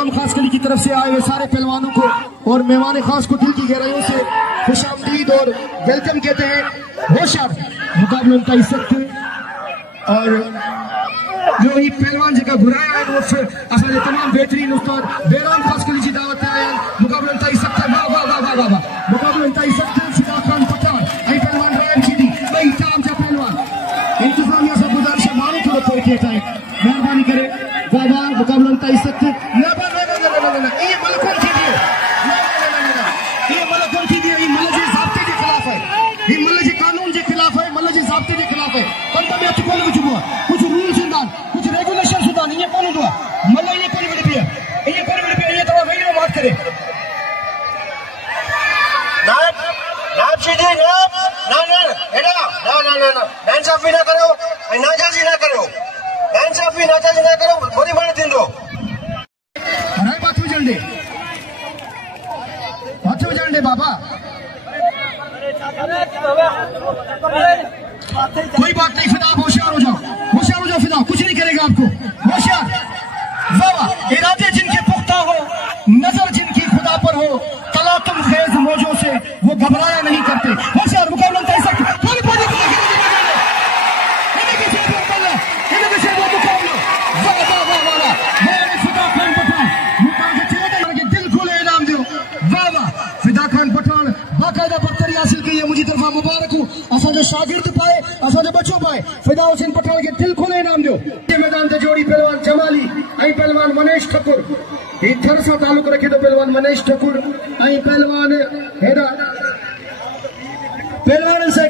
बेराम खास कली की तरफ से आए हुए सारे पहलवानों को और मेहमान खास को दिल की गहराइयों से खुशामदीद और वेलकम कहते हैं। होशियार मुकाबले उनका इज्जत और जो ही पहलवान जगह घुराया है वो असल तमाम बेहतरीन उस्ताद बेराम खास कली की दावत आया मुकाबले उनका इज्जत है। वाह वाह वाह वाह वाह मुकाबले उनका इज्जत है। फिदा खान पठान आई पहलवान रैन सीधी भाई ताम जा पहलवान इंतजामिया से गुजारिश है मानो थोड़ा कोई कहता है मेहरबानी करे वाह मुकाबले उनका इज्जत है। ना ये मलकों की दिए ये मलकों की दिए ये मलक के ज़ाब्ते के खिलाफ है ये मलक के कानून के खिलाफ है मलक के ज़ाब्ते के खिलाफ है। पंद्रह में चुकोल कुछ हुआ कुछ रूल सुधान कुछ रेगुलेशन सुधान ये कौन हुआ मतलब ये कौन बड़ी पिया ये कौन बड़ी पिया ये तो वही बात करे नाप सीधी नाप ना ना एडा ना ना ना ना नाइंसाफी ना करो नाजायज़ी ना करो नाइंसाफी नाजायज़ी ना करो बड़ी माने दिन दो हराई बात हो जाने बाबा कोई बात नहीं फिदा होशियार हो जाओ फिदा कुछ नहीं करेगा आपको होशियार वाह इरादे जिनके पुख्ता हो नजर जिनकी खुदा पर हो तलातुम खेज मौजों से वो घबराया नहीं करते। होशियार मुकाबला तय सकते थोड़ी बड़ी फिदा खान पठान बाकायदा बरतरी हासिल की है मुझी तरफा मुबारक हूँ असा जो शागिर्द पाए असा जो बच्चों पाए फिदा हुसैन पठान के दिल खोले इनाम दो। ये मैदान से जोड़ी पहलवान जमाली आई पहलवान मनीष ठाकुर ये थर से ताल्लुक रखे तो पहलवान मनीष ठाकुर आई पहलवान हेरा पहलवान से